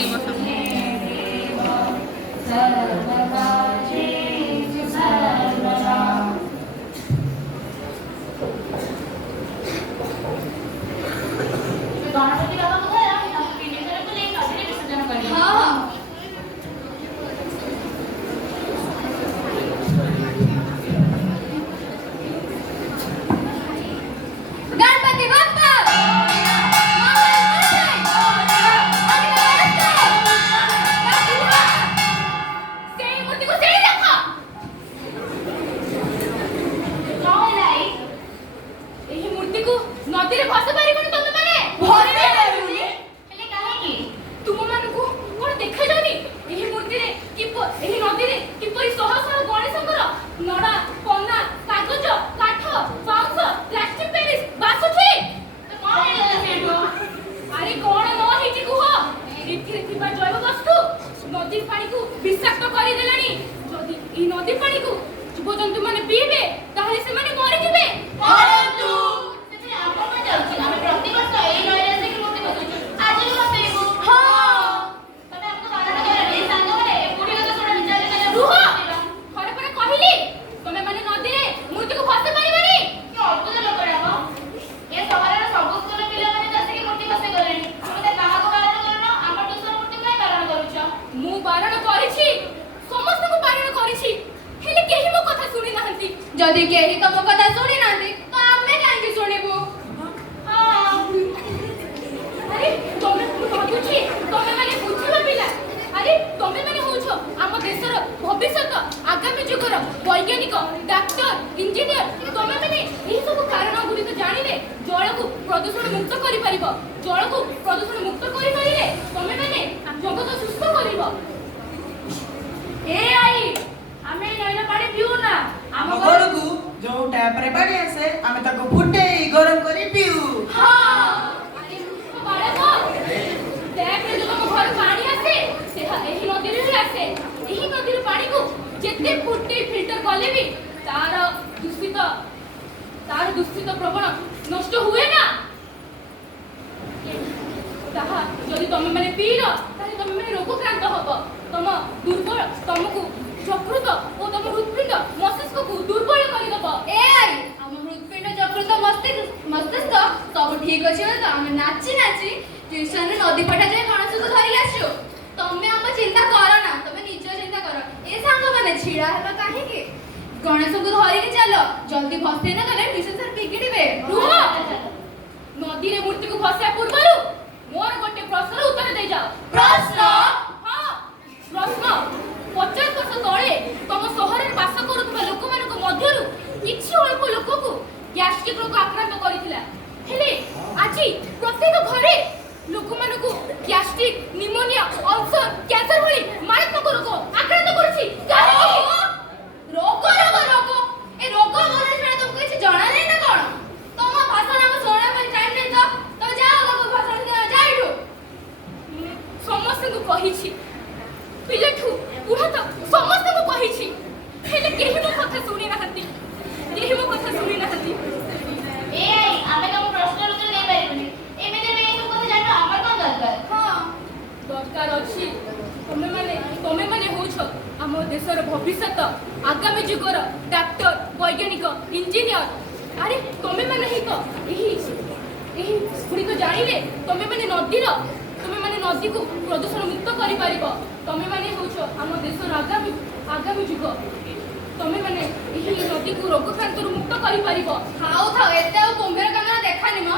नहीं बस गणपति बाबा को घर हम पिंडेश्वर को ले नदी में विसर्जन करेंगे। हां गणपति बाप्पा नदी में भसा पारी कोन तमे माने भसे देबुनी हेले काहे की तुम मानकु कोन देखा जानी एही मूर्ति रे एही नदी रे किपरि सह सह गणेशଙ୍କର नडा पन्ना कागज काठ बाउंस प्लास्टिक पेरिस बासुठी तो कोन हेला सेठो अरे कोन न हेची कुह एथिरे थिबा जैव वस्तु नदी पानी को विषाक्त करि देलानी जदी ई नदी पानी को जीवजंतु माने पीबे ताहे से माने मरि जिवे परंतु ଆମେ ପ୍ରତିବର୍ଷ ଏଇ ନଈରେ ଆସିକି ମୂର୍ତ୍ତି ବସଉଛୁ ଆଜି ବି ବସେଇବୁ। ହଁ ତମେ ଆମକୁ ବାରଣ କରନି ସାଙ୍ଗମାନେ ଏ ବୁଢ଼ୀ କଥା ଶୁଣ ନିଜେ ରୁହ ଘରେ ପରେ କହିଲି ତମେ ମାନେ ନଦୀରେ ମୂର୍ତ୍ତିକୁ ଭସେଇ ପାରିବନି କି ଅଦ୍ଭୁତ ଲୋକଟା ଏ ସହରର ସବୁ ସ୍କୁଲ ପିଲାମାନେ ଆସିକି ମୂର୍ତ୍ତି ବସେଇ ଗଲେଣି ତୁମେ କାହାକୁ ବାରଣ କରୁନ ଆମ ଟ୍ୟୁସନ ମୂର୍ତ୍ତି କାଇଁ ବାରଣ କରୁଛ? ମୁଁ ବାରଣ କରିଛି ସମସ୍ତଙ୍କୁ ବାରଣ କରିଛି ହେଲେ କେହି ମୋ କଥା ଶୁଣି ନାହାନ୍ତି। ଯଦି କେହି ତମ କଥା ଶୁଣି ନାହାନ୍ତି ତ ଆମେ କାହିଁକି ଶୁଣିବୁ? अरे तमे भाबुची तमे माने बुझिबा पिला अरे तमे माने होछ हम देशर भविष्यत आगामी जुगर वैज्ञानिक डॉक्टर इंजीनियर तमे माने एही सब कारण गुडी तो जानिले जल को प्रदूषण मुक्त करि परिबो जल को प्रदूषण मुक्त करि परिले तमे माने जगत सुस्थ करिवो। ए आई हमें नैना पानी पिउ ना हम घर को जो टैप रे पानी आसे हमें ताको फुटे गरम करी पिउ। हां पानी को जेते फुटे फिल्टर कले भी तार दूषित प्रवण नष्ट हुए ना ताहा जदि तमे माने पीलो ताले तमे माने रोगक्रांत हबो तम दुर्बल तमको यकृत ओ तम हृदपिंड मस्तिष्क को दुर्बल करि दबो। ए आई हम हृदपिंड यकृत मस्तिष्क सब ठीक अछि तो हम नाची नाची ट्यूशन रे नदी पटा जाय गणेश को धरि आछो तमे हम चिंता करो ना तमे निज चिंता करो ए सांग माने छिड़ा हलो काहे के गणेश को धरि के चलो जल्दी भसे न गले ट्यूशन सर बिगड़िबे रुह नदी रे मूर्ति को भसे पूर्वरु मोर गोटे प्रश्न उत्तर दे जाओ। प्रश्न हां प्रश्न 50 वर्ष तळे तम शहर रे बास करूतबा लोक मानको मध्यरु किछि अल्प लोक को गैस्ट्रिक रोग आक्रांत करिथिला हेले आजि प्रत्येक घरे लोक मानको गैस्ट्रिक निमोनिया अल्सर कैंसर भली मारात्मक रोग आक्रांत करछि काहे रोग ए रोग मरे छडा तुमको କିଛି जणा नै ना कोन तम भाषण हम सोना पर टाइम नै तो जाओ लोग भाषण दे जाइडो समस्त को कहिछि पिलेठु बुढ़ा तो समस्त को कहिछि हेले केहि मो कथा सुनि नाहंती केहि मो कथा सुनि नाहंती। ए आमे तुम प्रश्न उत्तर दे पारिबनी एमे में सब कथा जानो हमर कोन दरकार। हां दरकार अछि तमे माने होछ हम देशर भविष्यत आगामी जुगर डॉक्टर वैज्ञानिक इंजीनियर अरे तमे माने ही तो एही गुडी को जानिले तमे माने नदी को प्रदूषण मुक्त करि परिबो तमे माने होछ हम देशर आगामी जुग तमे माने एही नदी को रोगक्रांत मुक्त करि परिबो। हाउ था एते कुंभेर काना देखानी म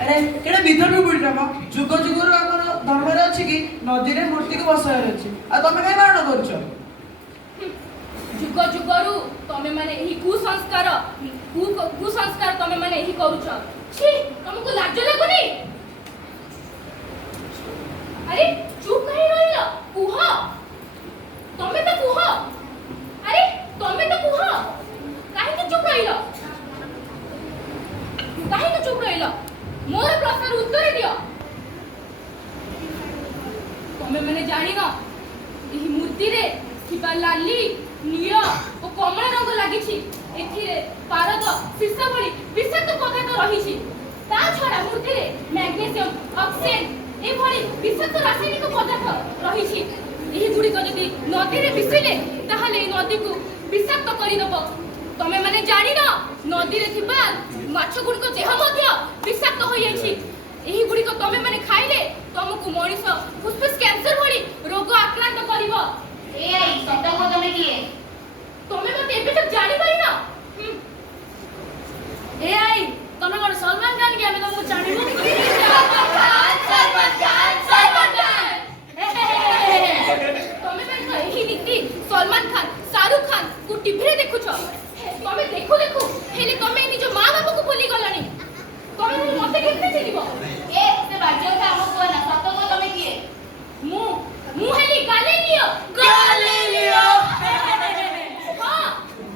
अरे केडा भीतर भी बुडीरा म जुग जुगर हमर धर्म रे अछि कि नदी रे मूर्ति को बसायर अछि आ तमे काई बारण करछ जुग जुगरु तमे माने एही कुसंस्कार तमे माने एही करूछ छी तुमको लाज लागुनी। अरे चुप कहीं रहिला कुह तमे तो कुह अरे तमे तो कुह काहे के चुप रहिला मोर प्रश्न उत्तर दियो तमे माने जानि न एही मूर्ति रे किबा लाली नील ओ कमला रंग लागिछि एथिरे पारद सीसा भली विषाक्त पदार्थ रहिछि ता ତା ଛଡ଼ା ମୂର୍ତ୍ତିରେ ମ୍ୟାଗ୍ନେସିୟମ୍, ଅକ୍ସିଜେନ୍ ଏଭଳି ବିଷାକ୍ତ ରାସାୟନିକ ପଦାର୍ଥ ରହିଛି। ଏହିଗୁଡ଼ିକ ଯଦି ନଦୀରେ ମିଶିଲେ ତାହେଲେ ଏହି ନଦୀକୁ ବିଷାକ୍ତ କରିଦେବ। ତମେ ମାନେ ଜାଣିନ ନଦୀରେ ଥିବା ମାଛ ଗୁଡ଼ିକ ଦେହ ମଧ୍ୟ ବିଷାକ୍ତ ହୋଇଯାଇଛି। ଏହିଗୁଡ଼ିକ ତମେ ମାନେ ଖାଇଲେ ତମକୁ ମଣିଷ ଫୁସଫୁସ୍ କ୍ୟାନ୍ସର ଭଳି ରୋଗ ଆକ୍ରାନ୍ତ କରିବ। ଏଆଇ ସତ କହ, ତମେ କିଏ? ତମେ ମୋତେ ଏବେ ତକ ଜାଣିପାରିନ? ଏଆଇ ତମେ କଣ ସଲମାନ ଖାନ କି? ଆମେ ତମକୁ ଜାଣିବୁ। ତମେ ମାନେ ତ ଏହି ନୀତି ସଲମାନ ଖାନ, ଶାହରୁଖ ଖାନ କୁ ଟିଭିରେ ଦେଖୁଛ। ତମେ ଦେଖୁ ଦେଖୁ ହେଲେ ତମେ ନିଜ ମା ବାପାକୁ ଭୁଲି ଗଲଣି। ତମେ ମୋତେ କେମିତି ଚିହ୍ନିବ? ଏ ସେ ବାଜ୍ୟ କଥା ଆମକୁ କୁହ ନା, ସତ କହ ତମେ କିଏ? ମୁଁ ହେଲି ଗାଲିଲିଓ। ହଁ,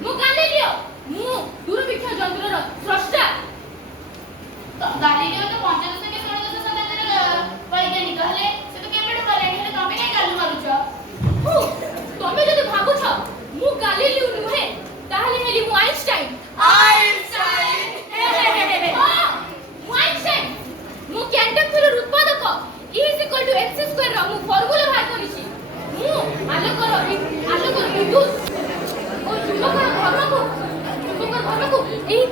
ମୁଁ ଗାଲିଲିଓ। ମୁଁ ଦୂରବୀକ୍ଷଣ ଯନ୍ତ୍ରର ସ୍ରଷ୍ଟା। ଗାଲିଲିଓ ତ ପଞ୍ଚଦଶ କି ଷୋଡ଼ଶ ଶତାବ୍ଦୀର ବୈଜ୍ଞାନିକ ହେଲେ ସେ ତ କେବେଠୁ ଗଲେଣି, ହେଲେ ତମେ କାହିଁ ଗାଲୁ ମାରୁଛ? ତମେ ଯଦି ଭାବୁଛ ମୁଁ ଗାଲିଲିଓ ନୁହେଁ ତାହେଲେ ହେଲି ମୁଁ ଆଇନଷ୍ଟାଇନ। ମୁଁ ଆଇନଷ୍ଟାଇନ। ମୁଁ କ୍ୱାଣ୍ଟମ ଥିଓରିର ଉତ୍ପାଦକ। E = mc² ର ମୁଁ ଫର୍ମୁଲା ବାହାର କରିଛି। ମୁଁ ଆଲୋକର ବିଦ୍ୟୁତ୍ ଓ ଚୁମ୍ବକର ଧର୍ମକୁ ଏହି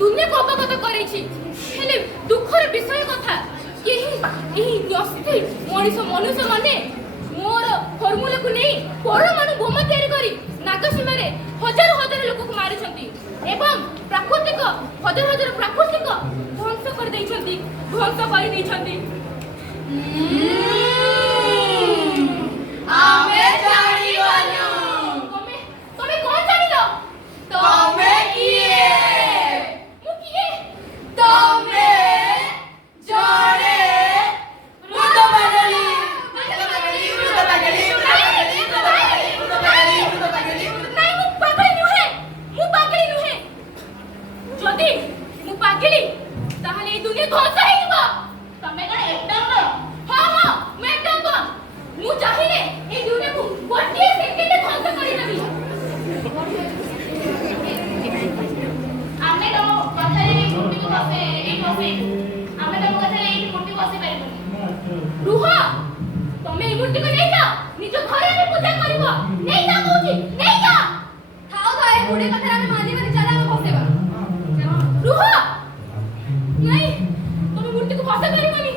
ଦୁନିଆକୁ ଅବଗତ କରେଇଛି। ହେଲେ ଦୁଃଖର ବିଷୟ କଥା ଏହି ନ୍ୟସ୍ତି ମନୁଷ୍ୟମାନେ ମୋର ଫର୍ମୁଲାକୁ ନେଇ ପରମାଣୁ ବୋମା ତିଆରି କରି ନାଗସୀମାରେ ହଜାର ହଜାର ଲୋକକୁ ମାରିଛନ୍ତି ଏବଂ ହଜାର ପ୍ରାକୃତିକ ଧ୍ୱଂସ କରିଦେଇଛନ୍ତି। ଆମେ ଜାଣିଗଲୁ। ତମେ କଣ ଜାଣିଲ? ତମେ କିଏ? ମୁଁ କିଏ? ତମେ ଜଣେ ମୃତପାଗଳୀ। ନାଇଁ, ମୁଁ ପାଗଳୀ ନୁହେଁ। ଯଦି ମୁଁ ପାଗଳୀ ତାହେଲେ এই ଦୁନିଆ ধ্বংস ହେଇଯିବ। ତମେ କଣ ଏକଦମ? ହଁ, ମୁଁ একদম ବମ୍। ମୁଁ ଚାହିଁଲେ এই ଦୁନିଆକୁ ଗୋଟିଏ ସେକେଣ୍ଡରେ ଧ୍ୱଂସ କରିଦେବି। ଆମେ ତମ କଥାରେ ଏଇ ମୂର୍ତ୍ତିକୁ ବସେଇ ପାରିବୁନି। ରୁହ, ତମେ এই ମୂର୍ତ୍ତିକୁ ନେଇଯାଅ, ନିଜ ଘରେ ଆମେ ପୂଜା କରିବ। ନେଇଯାଅ କହୁଛି, ନେଇଯାଅ। ଥାଉ ଏ ବୁଢ଼ୀ କଥାରେ ଆମେ ମାନି ଚାଲ ଆମେ ବସେଇବା। ରୁହ, ନାଇଁ, ତମେ ମୂର୍ତ୍ତିକୁ ବସେଇ ପାରିବନି।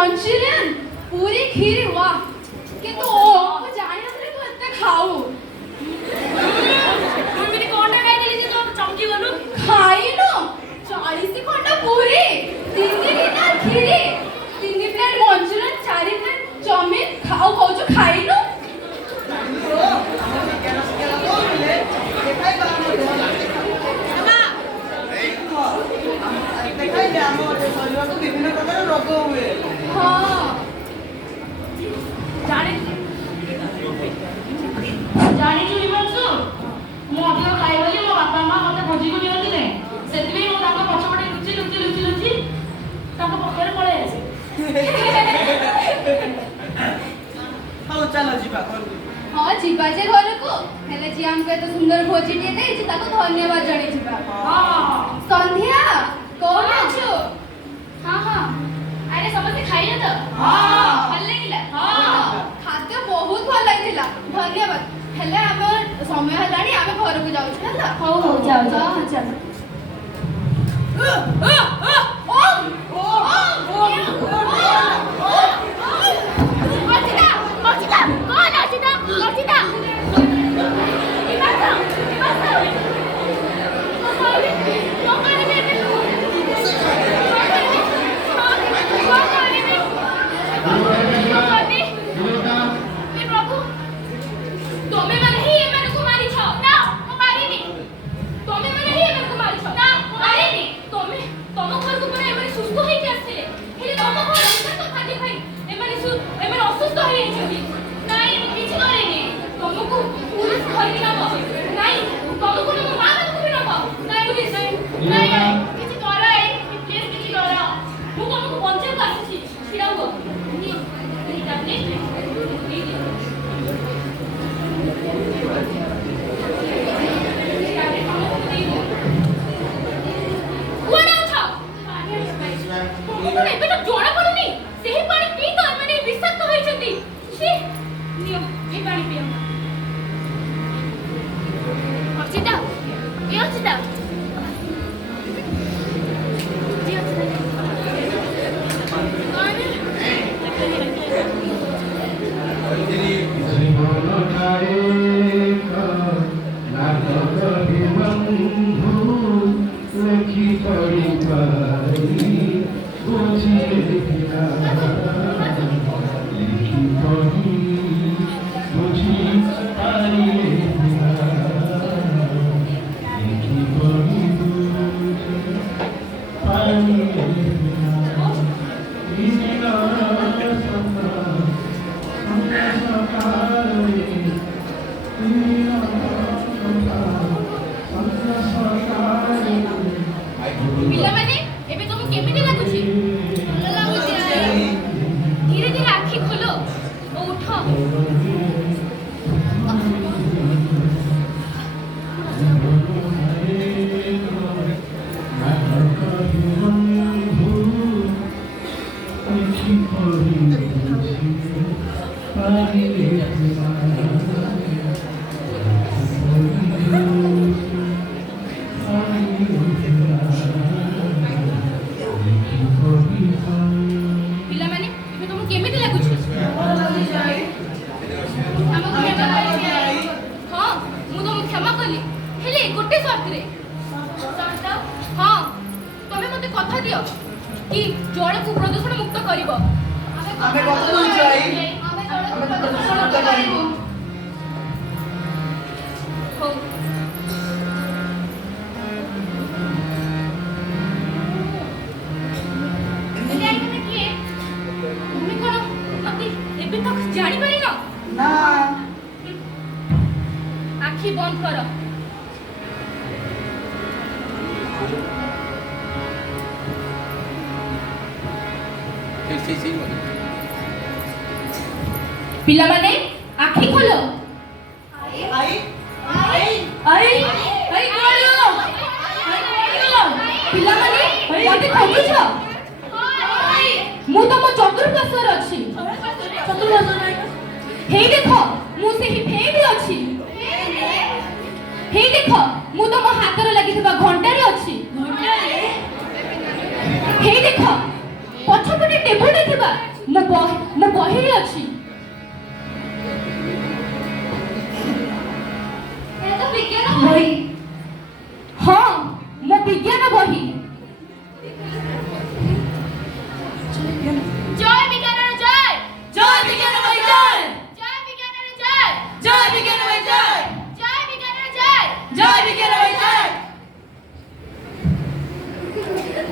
मंचूरियन पूरी खीर वाह କିନ୍ତୁ ମୁଁ ଜାଣିନଥିଲି ତୁ ଏତେ ଖାଉ ମୁଁ ଏମିତି କଣଟା ଖାଇଦେଲି ଯେ ତୁ ଚମକି ଗଲୁ? ଖାଇନୁ 40 ଖଣ୍ଡ ପୁରୀ 3 ଲିଟର କ୍ଷୀରି 3 ପ୍ଲେଟ ମଞ୍ଚୁରିୟନ 4 ପ୍ଲେଟ ଚାଉମିନ ଖାଉ କହୁଛୁ ଖାଇନୁ ବିଭିନ୍ନ ପ୍ରକାର ରୋଗ ହୁଏ। ହଁ ଜାଣିଛୁ ହିମାଂଶୁ, ମୁଁ ଅଧିକ ଖାଇ ବୋଲି ମୋ ବାପା ମା ମୋତେ ଭୋଜିକୁ ନିଅନ୍ତିନି। ସେଥିପାଇଁ ମୁଁ ତାଙ୍କ ପଛପଟେ ଲୁଚି ତାଙ୍କ ପଛରେ ପଳେଇ ଆସେ। ହଉ ଚାଲ ଯିବା। ହଁ ଯିବା ଯେ ଘରକୁ ହେଲେ ଯିଏ ଆମକୁ ଏତେ ସୁନ୍ଦର ଭୋଜିଟିଏ ଦେଇଛି ତାକୁ ଧନ୍ୟବାଦ ଜଣେଇ ଯିବା। ସନ୍ଧ୍ୟା କଣ ଅଛୁ? ହଁ ଆରେ ସମସ୍ତେ ଖାଇଲେ ତ? ଭଲ ଲାଗିଲା? ଖାଦ୍ୟ ବହୁତ ଭଲ ଲାଗିଥିଲା ଧନ୍ୟବାଦ। ହେଲେ ଆମର ସମୟ ହେଲାଣି ଆମେ ଘରକୁ ଯାଉଛୁ ହେଲା। ହଉ ଯାଅ ଚାଲ ହେଇଛନ୍ତି। ନାଇଁ ମୁଁ କିଛି କରିନି। ତମକୁ ପୁଲିସ ଧରିକି ନବ। ନାଇଁ ତମକୁ ତମ ମା ମାନଙ୍କୁ ବି ନବ। ନାଇଁ ପୁଲିସ ନାଇଁ ନାଇଁ କିଛି କର ପ୍ଲିଜ କିଛି କର। ମୁଁ ତମକୁ ବଞ୍ଚେଇବାକୁ ଆସିଛି। ଛିଡ଼ା ହୁଅ। ଏଇ ଟ୍ୟାବଲେଟ କୁଆଡ଼େ ଅଛ? ତମକୁ କଣ ଏବେ ତ ଜଣା ପଡୁନି? ସେହି ପାଣି ପିଇ ତ ଏମାନେ ବିଷାକ୍ତ ହୋଇଛନ୍ତି। ଛି, ନିଅ ଏ ପାଣି ପିଅ। ଅର୍ଚିତା ଏ ଅର୍ଚିତା ପିଲାମାନେ ଏବେ ତମକୁ କେମିତି ଲାଗୁଛି? ଭଲ ଲାଗୁଛି। ଧୀରେ ଧୀରେ ଆଖି ଖୋଲ ଓ ଉଠ। ପିଲାମାନେ ଏବେ ତମକୁ କେମିତି ଲାଗୁଛି? ଆମକୁ କ୍ଷମା କରିଦିଅ। ହଁ ମୁଁ ତମକୁ କ୍ଷମା କଲି, ହେଲେ ଗୋଟେ ସର୍ତ୍ତରେ। ହଁ ତମେ ମତେ କଥା ଦିଅ କି ଜଳକୁ ପ୍ରଦୂଷଣ ମୁକ୍ତ କରିବ। ଆମେ କଥା ଦଉଛୁ ଆଇ। ଆମେ ପ୍ରଦୂଷଣ ମୁକ୍ତ କରିବୁ। ହଉ। ତୁମେ କଣ ମତେ ଏବେ ତକ ଜାଣିପାରିନ? ନା ଆଖି ବନ୍ଦ କର। ପିଲାମାନେ ଆଖି ଖୋଲ। ଆଇ ଆଇ ଆଇ ଆଇ ଗଳିଅ। ପିଲାମାନେ ମତେ ଖୋଜୁଛ? ମୁଁ ତମ ଚତୁର୍ପାର୍ଶ୍ୱରେ ଅଛି। ହେଇ ଦେଖ ମୁଁ ସେହି ଫେଇରେ ଅଛି। ହେଇ ଦେଖ ମୁଁ ତମ ହାତରେ ଲାଗିଥିବା ଘଣ୍ଟାରେ ଅଛି। ହେଇ ଦେଖ ପଛପଟେ ଟେବୁଲରେ ଥିବା ମୋ ବହିରେ ଅଛି। ଏ ତ ବିଜ୍ଞାନ ବହି।